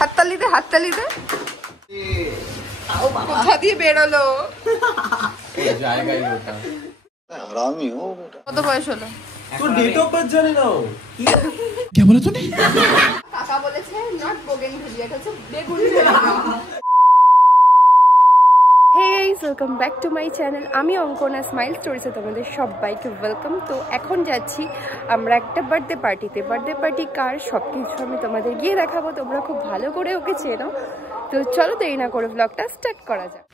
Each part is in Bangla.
হাততালি দে, হাততালি দে। কোথা দিয়ে বেরোলো? কত বয়স হলো? তোর ডেট অফ বার্থ জানি না। क्या बोला तूने? কাকা বলেছে নট বোগেনভিলিয়া, এটা হচ্ছে বেগুনভিলিয়া। Hey guys, welcome back to my channel. আমি অঙ্কনা স্মাইল স্টোরিজে তোমাদের সবাইকে ওয়েলকাম। তো এখন যাচ্ছি আমরা একটা বার্থডে পার্টিতে। বার্থডে পার্টি কার সব কিছু আমি তোমাদের গিয়ে দেখাবো, তোমরা খুব ভালো করে ওকে চেনো। তো চলো দেরি না করে ব্লগটা স্টার্ট করা যাক।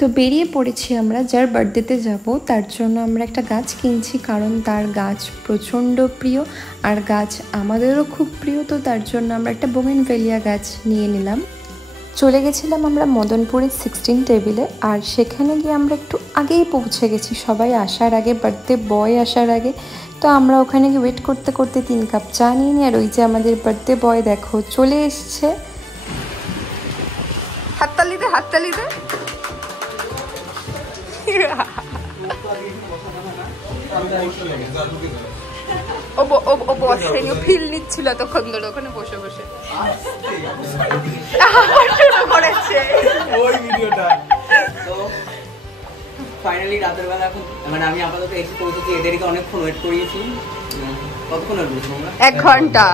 তো বেরিয়ে পড়েছি আমরা যার বার্থডেতে যাব, তার জন্য আমরা একটা গাছ কিনছি, কারণ তার গাছ প্রচণ্ড প্রিয় আর গাছ আমাদেরও খুব প্রিয়। তো তার জন্য আমরা একটা বোগেনভেলিয়া গাছ নিয়ে নিলাম। চলে গেছিলাম আমরা মদনপুরের 16 টেবিলে, আর সেখানে গিয়ে আমরা একটু আগেই পৌঁছে গেছি, সবাই আসার আগে, বার্থডে বয় আসার আগে। তো আমরা ওখানে গিয়ে ওয়েট করতে করতে 3 কাপ চা নিয়ে নিই, আর ওই যে আমাদের বার্থডে বয় দেখো চলে এসছে। হাততালি দে, হাততালি দে। ও বসেনি, ও ফিল নিচ্ছিল তখন ধরে ওখানে বসে বসে শুরু করেছে ওই ভিডিওটা। তো ফাইনালি রাতের বেলা এখন মানে আমি আপাতত এসে পৌঁছেছি, এদেরকে অনেকক্ষণ ওয়েট করিয়েছি। কতক্ষণ ওয়েট করেছি আমরা? 1 ঘন্টা।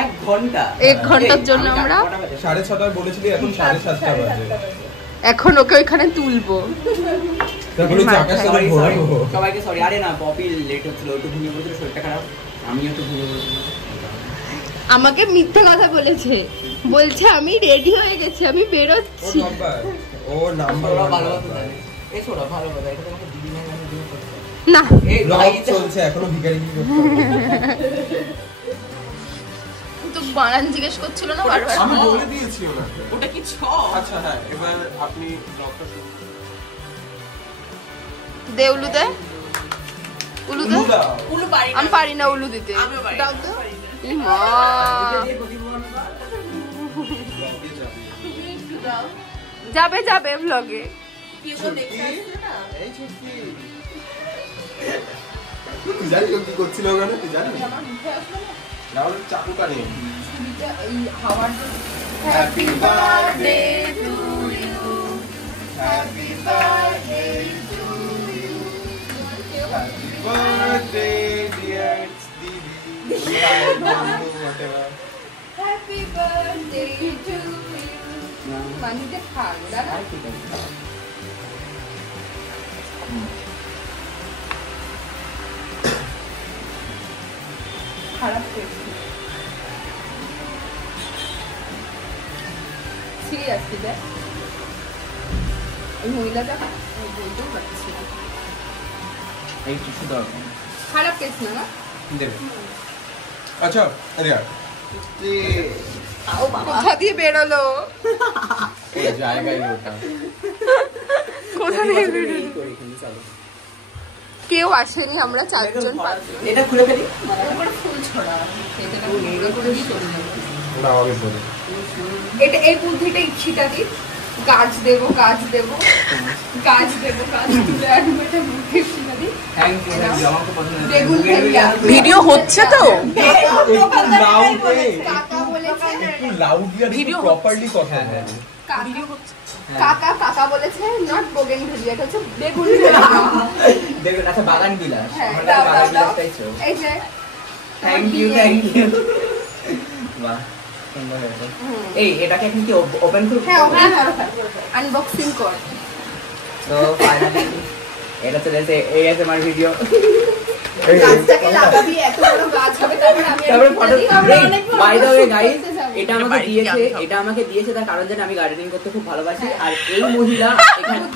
1 ঘন্টা? 1 ঘন্টার জন্য আমরা 6:30 বলেছিলি, এখন 7:30 বাজে। এখন ওকে ওইখানে তুলবো। সবাইকে সরি। আরে না, পপি লেট হচ্ছিল, একটু ঘুমিয়ে পড়েছিল, শরীরটা খারাপ, আমিও একটু ঘুমিয়ে পড়েছিলাম। আমাকে মিথ্যা কথা বলেছে, বলছে আমি রেডি হয়ে গেছি, আমি বেরোচ্ছি। ও নাম্বার ভালো কথা জানে, এই ছোড়া ভালো কথা, এটা তোমাকে দিদি না মানে দিদি করতে না, এই ভাই চলছে এখনো ভিখারি কি করতে। তো বানান জিজ্ঞেস করছিল না বারবার। আমি বলে দিয়েছি ওনাকে। ওটা কি 6? আচ্ছা হ্যাঁ, এবার আপনি ব্লগটা শুরু দে উলু দে, উলু দে। উলু পারি আমি পারি না উলু দিতে। দাও তো। ই মা, যাবে যাবে ব্লগে। এই ছুটি তুই জানিস কি করছিল ওখানে? তুই জানিস না? ওর চাকুটা নেই। Happy birthday to you, happy birthday to you, happy birthday dear didi, whatever. Happy birthday to you. মানিতে খাগ দাদা। খারাপ হয়েছে সিরিয়াসলি দেখ, এই মহিলাটা বলতেও পারছি না। এই কিছু দরকার খারাপ কেস না দেবে। আচ্ছা আরে यार কোথা দিয়ে বেরোলো? এই জায়গায় ওটা কোথা দিয়ে বেরোলো? কেউ আসেনি, আমরা 4 জন। এটা খুলে ফেলি, উপরে ফুল ছড়া সেটা নোংরা করে দিয়ে চলে যাবে। ওটা আমাকে বলে। এটা এই বুদ্ধিটা ইচ্ছিটা কি গাছ দেবো, গাছ দেবো, গাছ দেবো, গাছ তুলে আনবো, এটা বুদ্ধি ইচ্ছিটা দি। Thank you. আমাকে পছন্দ হয়েছে। বেগুনভেলিয়া ভিডিও হচ্ছে তো? কাকা বলেছে, একটু লাউডলি আর একটু প্রপারলি কথা বল। ভিডিও হচ্ছে। কাকা কাকা বলেছে নট বোগেনভিলিয়া, এটা হচ্ছে বেগুনভেলিয়া। দেখুন, আচ্ছা বাগান বিলাস, হ্যাঁ, আমার দাও কাছে দাও বাগান দাও। বিলাসটাই ছিল। এই যে থ্যাংক ইউ, থ্যাংক ইউ। বাহ, সুন্দর হয়েছে। এই এটাকে এখন কি ওপেন করব? হ্যাঁ ওখানে আনবক্সিং কর। তো ফাইনালি এটা চলে এসে এই আছে আমার ভিডিও। গাছটাকে লাগাবি, এত বড় গাছ হবে, তারপর আমি তারপরে photo. By the way guys, এটা আমাকে দিয়েছে তার কারণ জানি আমি গার্ডেনিং করতে খুব ভালোবাসি। আর এই মহিলা এখানে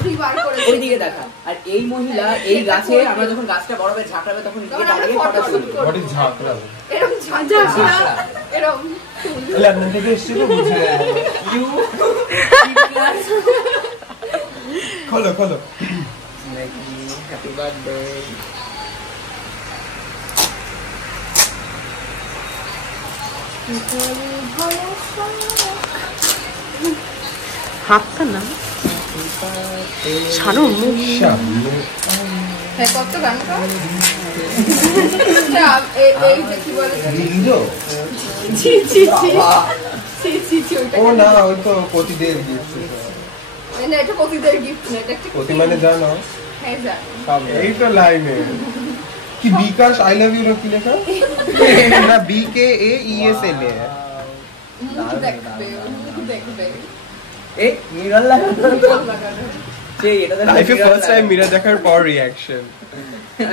ওইদিকে দেখা, আর এই মহিলা এই গাছে আমরা যখন গাছটা বড় হবে ঝাঁকড়াবে তখন এদিকে দাঁড়িয়ে ফটো তুলবে। হোয়াট ইজ ঝাঁকড়াবে? এরকম ঝাঁকড়া এরকম লন্ডন থেকে এসেছি তো বুঝে ইউ খোলো খোলো। Happy birthday. হাতটা না ছাড়ুন মুখ। হ্যাঁ কত গান এই যে কি বলে ছি ছি ছি ছি ছি ছি ওইটা ও না ওই তো পতিদের গিফট। না এটা পতিদের গিফট না, এটা একটা পতি মানে জানো? হ্যাঁ যা এই তো লাইনে কি বিকাশ আই লাভ ইউ কি লেখা না BKAESL এ মুখ দেখবে মুখ দেখবে এই মিরর লাগানো যে এটা তো লাইফে ফার্স্ট টাইম মিরর দেখার পর রিঅ্যাকশন।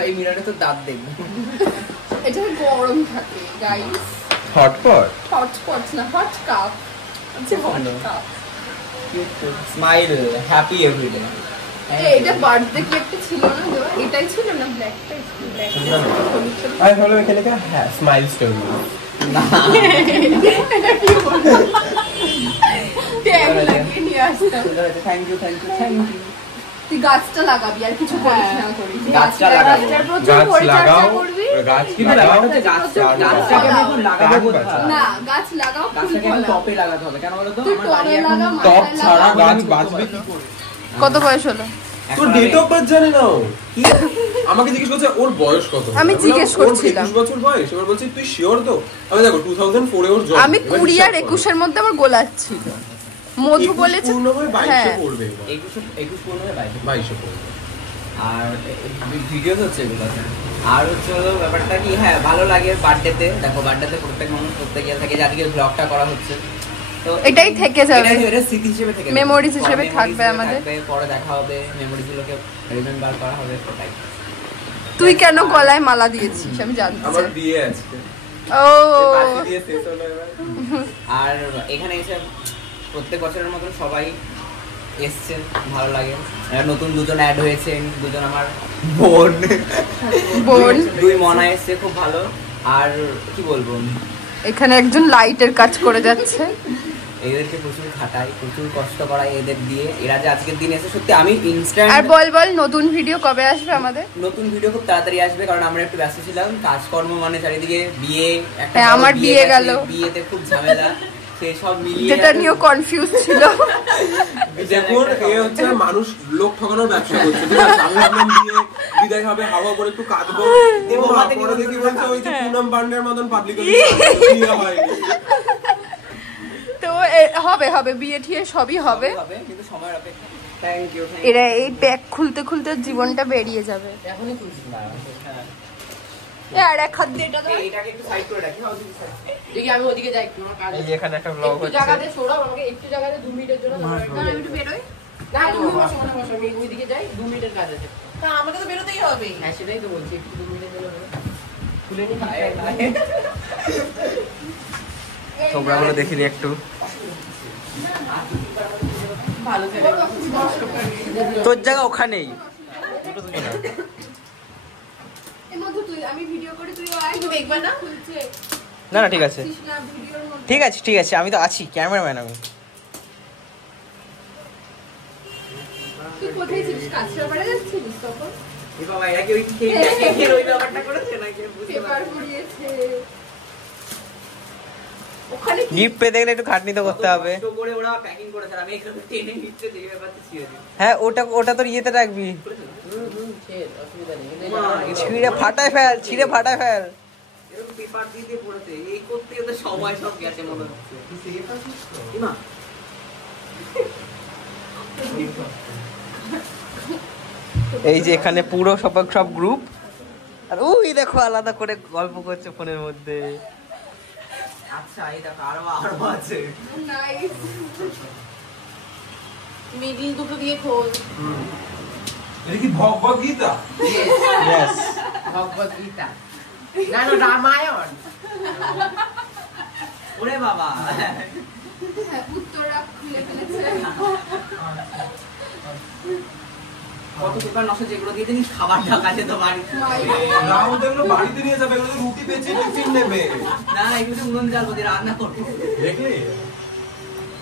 এই মিররে তো দাঁত দেখব। এটা গরম থাকে গাইস, হটপট হট না হট কাপ আচ্ছা hot cup. Smile happy everyday. এটা বার্থডে কি একটা ছিল না দেওয়া, এটাই ছিল না ব্ল্যাকটাই ছিল ব্ল্যাকটা আই হলো এখানে লেখা হ্যাঁ স্মাইল স্টোরি। না ট্যাগ লাগিয়ে নিয়ে আসতাম। Thank you thank you thank you. তুই গাছটা লাগাবি আর কিছু করিস না করিস, গাছটা লাগাবি, গাছ লাগাও গাছ কিন্তু লাগাও ব্যাপারটা হচ্ছে গাছটাকে আমি এখন লাগাবো কোথায়? না গাছ লাগাও ফুল গাছটাকে আমি ফলাও। টপে লাগাতে হবে কেন বলো তো? তুই আমার টবে বাড়ি এখন লাগা, টপ মাথায় ছাড়া লাগা। গাছ বাঁচবে কি করে? কত বয়স হলো? তোর ডেট অফ বার্থ জানে না ও? কি আমাকে জিজ্ঞেস করছে ওর বয়স কত? আমি জিজ্ঞেস করছিলাম। 21 বছর বয়স। এবার বলছি তুই শিওর তো? আমি দেখো 2004 এ ওর জন্ম। আমি 20 আর 21 এর মধ্যে আমার গোলাচ্ছিল। মধু বলেছে হ্যাঁ 22 পড়বে। 21 পূর্ণ হয়ে 22 পড়বে। আর ভিডিও তো হচ্ছে এগুলো। আর হচ্ছে হলো ব্যাপারটা কি, হ্যাঁ ভালো লাগে বার্থডেতে। দেখো বার্থডেতে প্রত্যেক মানুষ প্রত্যেক ইয়ে থাকে যে আজকে ব্লগটা করা হচ্ছে, তো এটাই থেকে যাবে, এটা স্মৃতি হিসেবে থেকে যাবে, মেমোরিজ হিসেবে memories থাকবে আমাদের। পরে দেখা হবে, মেমোরিজ গুলোকে রিমেম্বার করা হবে। ওটাই। তুই কেন গলায় মালা দিয়েছিস আমি জানতে আমার চাই। বিয়ে আজকে। ও পার্টি দিয়ে শেষ হলো এবার। আর এখানে এসে প্রত্যেক বছরের মতো সবাই এসছে, ভালো লাগে। নতুন দুজন অ্যাড হয়েছে, দুজন আমার বোন বোন। দুই মনা এসছে, খুব ভালো। আর কি বলবো, এখানে একজন লাইটের কাজ করে যাচ্ছে। এদেরকে প্রচুর খাটাই, প্রচুর কষ্ট করাই এদের দিয়ে। এরা যে আজকের দিন এসে সত্যি আমি ইনস্ট্যান্ট। আর বল নতুন ভিডিও কবে আসবে আমাদের? নতুন ভিডিও খুব তাড়াতাড়ি আসবে, কারণ আমরা একটু ব্যস্ত ছিলাম কাজকর্ম, মানে চারিদিকে বিয়ে, একটা হ্যাঁ, আমার বিয়ে গেল। বিয়েতে খুব ঝামেলা, সেই সব মিলিয়ে যেটা নিয়েও কনফিউজ ছিল। দেখুন এ হচ্ছে মানুষ লোক ঠকানোর ব্যবসা করছে, ঠিক আছে? আমি ভাবলাম বিয়ে বিদায় হবে, হাওয়া করে একটু কাঁদবো, পরে দেখি বলছে ওই যে পুনম পান্ডের মতন পাবলিক বিয়ে হয়নি। তো হবে বিয়ে ঠিয়ে সবই হবে, কিন্তু সময়ের অপেক্ষা। Thank you. এরা এই ব্যাগ খুলতে খুলতে জীবনটা বেরিয়ে যাবে। এখনই খুলছি না। আর এক হাত দিয়ে এটা ধর। এটাকে একটু সাইড করে রাখি। দেখি আমি ওদিকে যাই একটু, আমার কাজ আছে। এখানে একটা ব্লগ একটু হচ্ছে। জায়গাতে সরাও আমাকে, একটু জায়গাতে 2 মিনিটের জন্য। না আমি একটু বেরোই। না তুমি বসো, আমি ওইদিকে যাই, 2 মিনিটের কাজ আছে। না আমাকে তো বেরোতেই হবে। হ্যাঁ সেটাই তো বলছি, একটু 2 মিনিটের জন্য খুলে নি। তোমরাগুলো দেখিনি একটু। ভালো করে তোর জায়গা ওখানেই। আমি ভিডিও করি, তুই আয় দেখবে না? খুলছে না না ঠিক আছে, না ভিডিওর মধ্যে। ঠিক আছে আমি তো আছি, ক্যামেরাম্যান আমি। তুই কোথায় ছিলিস? কাছের বাড়ি যাচ্ছিলিস তখন? এই বাবা এরা কি ওই ওই ব্যাপারটা করেছে নাকি? পেপার পুড়িয়েছে ওখানে। গিফট পেতে গেলে একটু খাটনি তো করতে হবে। কষ্ট করে ওরা প্যাকিং করেছে, আমি এখানে টেনে নিচ্ছে, যে ব্যাপারটা ছিঁড়ে দিই। হ্যাঁ ওটা তোর ইয়েতে রাখবি, অসুবিধা নেই। ছিঁড়ে ফাটায় ফেল। এরকম পেপার দিয়ে পড়েছে, এই করতে ওদের সময় সব গেছে মনে হচ্ছে। ইমা এই যে এখানে পুরো সব গ্রুপ, আর ওই দেখো আলাদা করে গল্প করছে ফোনের মধ্যে। আচ্ছা এই দেখো আরো আছে। নাইস। মিডল দুটো দিয়ে খোল। এটা কি ভগবত গীতা? ইয়েস, ভগবত গীতা না, রামায়ণ। ওরে বাবা উত্তরা খুলে ফেলেছে। কত পেপার নষ্ট যেগুলো দিয়ে জিনিস খাবার ঢাকা আছে তো বাড়িতে রাহুল তো এগুলো বাড়িতে নিয়ে যাবে, এগুলো তো রুটি পেঁচে টিফিন নেবে। না না এগুলো উনুন জ্বালবো দিয়ে রান্না করবো দেখলি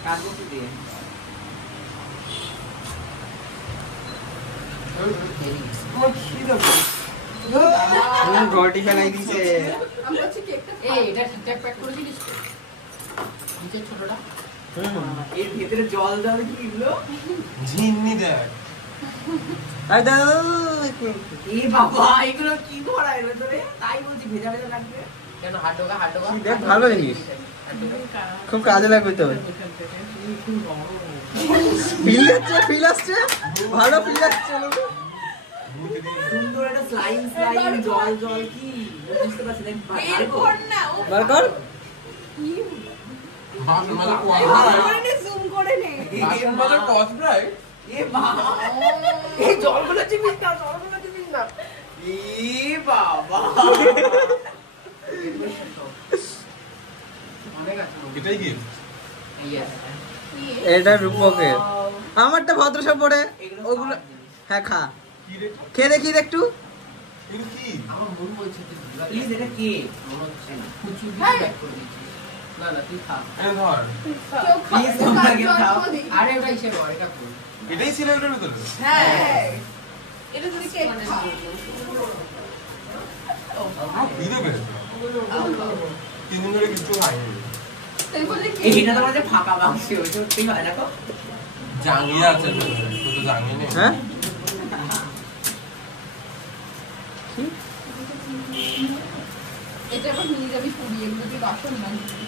কাটবো কি দিয়ে আমার খিদে পেয়েছে। ঘরটি ফেলাই দিছে। আমরা হচ্ছে কেকটা এই এটা ঠিকঠাক প্যাক করে দিলিস তো নিচের ছোটটা এর ভেতরে জল জল কি এগুলো ঝিন্নি দেখ। আরে দাও এই বাবা এগুলো কি করা এর ভেতরে তাই বলছি ভেজা ভেজা লাগবে কেন হাত ঢোকা দেখ ভালো জিনিস, খুব কাজে লাগবে তো। ফিল আসছে ভালো ফিল আসছে। সুন্দর একটা স্লাইম স্লাইম জল জল কি বুঝতে পারছি না এরপর না ও বার কর। বাসমতি কোয়াস মানে জুম করে নে। বাসমতি কোয়াস ফ্রাই। এ বাবা এই জলগুলো চিবিস না জলগুলো চিবিস না এ বাবা অনেক আছে এটাই গিফট। ইয়েস এটা রূপকের, আমারটা ভদ্র সব পড়ে ওগুলো। হ্যাঁ খা, কি রে খেয়ে দেখি একটু। এগুলো কি? আমার মন বলছে তুই প্লিজ এটা কি মনে হচ্ছে না কুচু দিয়ে প্যাক করে দিচ্ছিস। না না তুই খা এই ধর, কেউ Please, খাও, তোমরা কাজ কেউ বাজ খাও। করে। আরে ওটা হিসেবে হয়, এটা কোন এটাই ছিল এটার ভিতরে। হ্যাঁ এটা যদি কেক খাও খিদে পেয়েছে, 3 দিন ধরে কিছু খাইনি। তাই বলে কি এইটা তোমার যে ফাঁকা বাক্স সত্যি হয় দেখো জাঙ্গিয়ে আছে ভেতরে, তুই তো জাঙ্গিয়ে নেই। হ্যাঁ এটা আবার নিয়ে যাবি পুড়িয়ে, এগুলো দিয়ে বাসন মাজবি।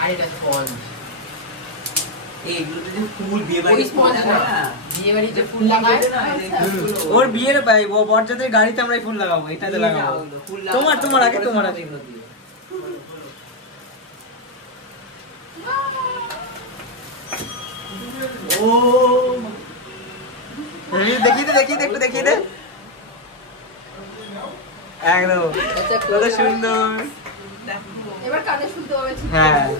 আর এটা স্পঞ্জ এইগুলো যদি ফুল বিয়ে ওই বাড়ি স্পঞ্জ না বিয়ে বাড়িতে ফুল লাগায় না এই ফুলগুলো। ওর বিয়ের বরযাত্রীর গাড়িতে আমরা এই ফুল লাগাবো, এটাতে লাগাবো। ফুল তোমার আগে, তোমার আগে। এগুলো দিয়ে। ও দেখি দে একটু দেখিয়ে দে। একদম কত সুন্দর। এবার কানে শুনতে হবে ঠিক হ্যাঁ আছে।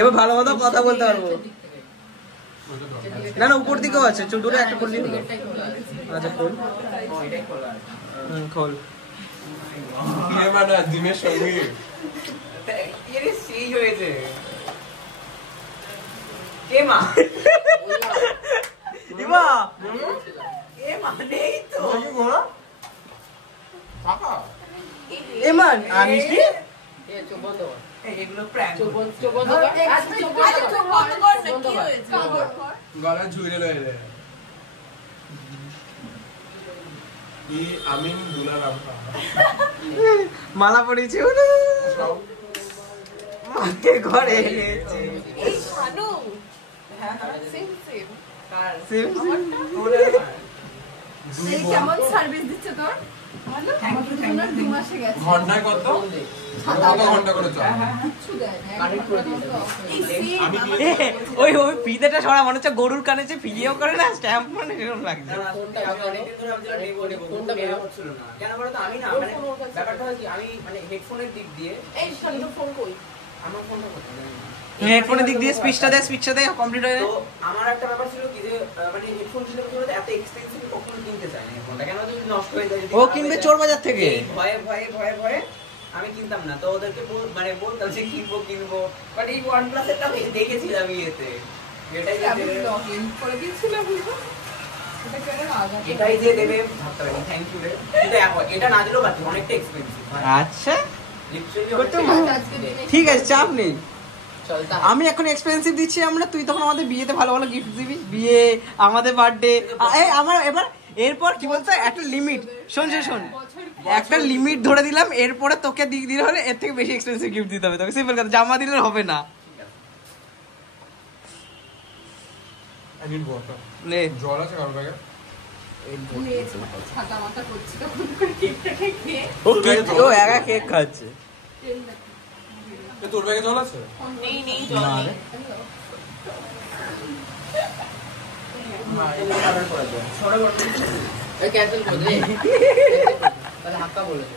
এবার ভালো মতো কথা বলতে পারবো। না না উপর দিকেও আছে, চুটুরে একটা খুল দিন। আচ্ছা খোল। ও এটাই খোলা আছে। খোল। বিয়ে মানে জিমের সঙ্গে এর সেই হয়েছে কে মা দিবা এ মা নেই তো কি গোনা ফাঁকা। এমান আনিস নি? এ চোখ বন্ধ কর এগুলো প্র্যাঙ্ক চোখ বন্ধ কর আচ্ছা চোখ আরে চোখ বন্ধ কর না, বন্ধ কি কর। হয়েছে? কাপড় পর। গলায় ঝুলে রয়েছে। ই আমিন দুলাল আবহা। মালা পড়েছে মাকে ঘরে এনেছে। এই Shanu same same Same, same. এই কেমন সার্ভিস দিচ্ছে তোর ভালো Thank you, thank you, আমার 2 মাসে গেছে ঘন্টায় কত? কত ঘন্টা করে চলে? কিচ্ছু দেয় না কানেক্ট করে দিয়েছে। এই same আমি কি এ, ওই ওই ফিতেটা সরা মনে হচ্ছে গরুর কানে যে ফিলিও করে না স্ট্যাম্প মানে এরকম লাগছে। কেন বলো তো আমি না মানে ব্যাপারটা হয় কি আমি মানে হেডফোনের দিক দিয়ে এই শানু ফোন কই আমার ফোনটা করতে জানি না হেডফোনের দিক দিয়ে স্পিচটা দে কমপ্লিট হয়ে তো আমার একটা ব্যাপার ছিল কি যে মানে হেডফোন ছিল কি বলতো এত এক্সপেন্সিভ কখনো কিনতে চাই না ফোনটা কেন যদি নষ্ট হয়ে যায় যদি ও খারাপ কিনবে হয়ে চোর যায়, বাজার থেকে। এই ভয়ে আমি কিনতাম না তো ওদেরকে মানে বলতাম যে কিনবো বাট এই OnePlus এরটা দেখেছিলাম ইয়েতে এটাই যে আমি দেবে- লগ ইন করে দিয়েছিলাম বুঝো এটা কেন আগাতে এটাই যে দেবে ভাবতে পারি থ্যাংক ইউ রে কিন্তু এখন এটা না দিলেও বাকি অনেকটা এক্সপেন্সিভ আচ্ছা লিটারালি করতে অনেকটা আজকে দিনে ঠিক আছে চাপ নেই। চল তা আমি এখন এক্সপেন্সিভ দিচ্ছি আমরা, তুই তখন আমাদের বিয়েতে ভালো ভালো গিফট দিবি, বিয়ে আমাদের বার্থডে। এই আমার এবার এরপর কি বলতো একটা লিমিট, শোন একটা লিমিট ধরে দিলাম, এরপরে তোকে দিলে হলে এর থেকে বেশি এক্সপেন্সিভ গিফট দিতে হবে তোকে। সিম্পল কথা, জামা দিলে হবে না। I need water. নে জল আছে কারো ব্যাগে? নিয়েছি ছাতা মাথা করছি তখন করে কেকটা খেয়ে ও একা কেক খাচ্ছে। এ তোর ব্যাগে জল আছে? নেই জল নেই এই ক্যান্সেল করে দে তাহলে হাক্কা বলে দে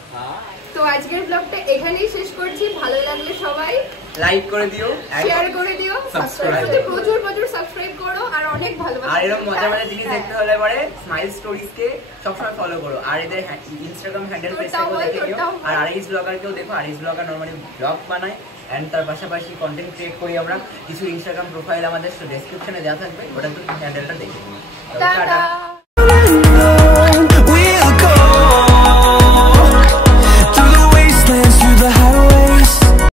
তো আজকের ব্লগটা এখানেই শেষ করছি। ভালো লাগলে সবাই লাইক করে দিও, শেয়ার করে দিও, সাবস্ক্রাইব করতে প্রচুর সাবস্ক্রাইব করো আর অনেক ভালোবাসা। আর এরকম মজার জিনিস দেখতে হলে পরে স্মাইল স্টোরিজ কে সবসময় ফলো করো। আর এদের ইনস্টাগ্রাম হ্যান্ডেল পেজটাকেও দেখে নিও। আর আরএইচ ব্লগারকেও দেখো, আরএইচ ব্লগার নরমালি ব্লগ বানায় এন্ড তার পাশাপাশি কন্টেন্ট ক্রিয়েট করি আমরা। কিছু ইনস্টাগ্রাম প্রোফাইল আমাদের ডেসক্রিপশনে দেওয়া থাকবে, ওটা তো হ্যান্ডেলটা দেখে নিও। টাটা।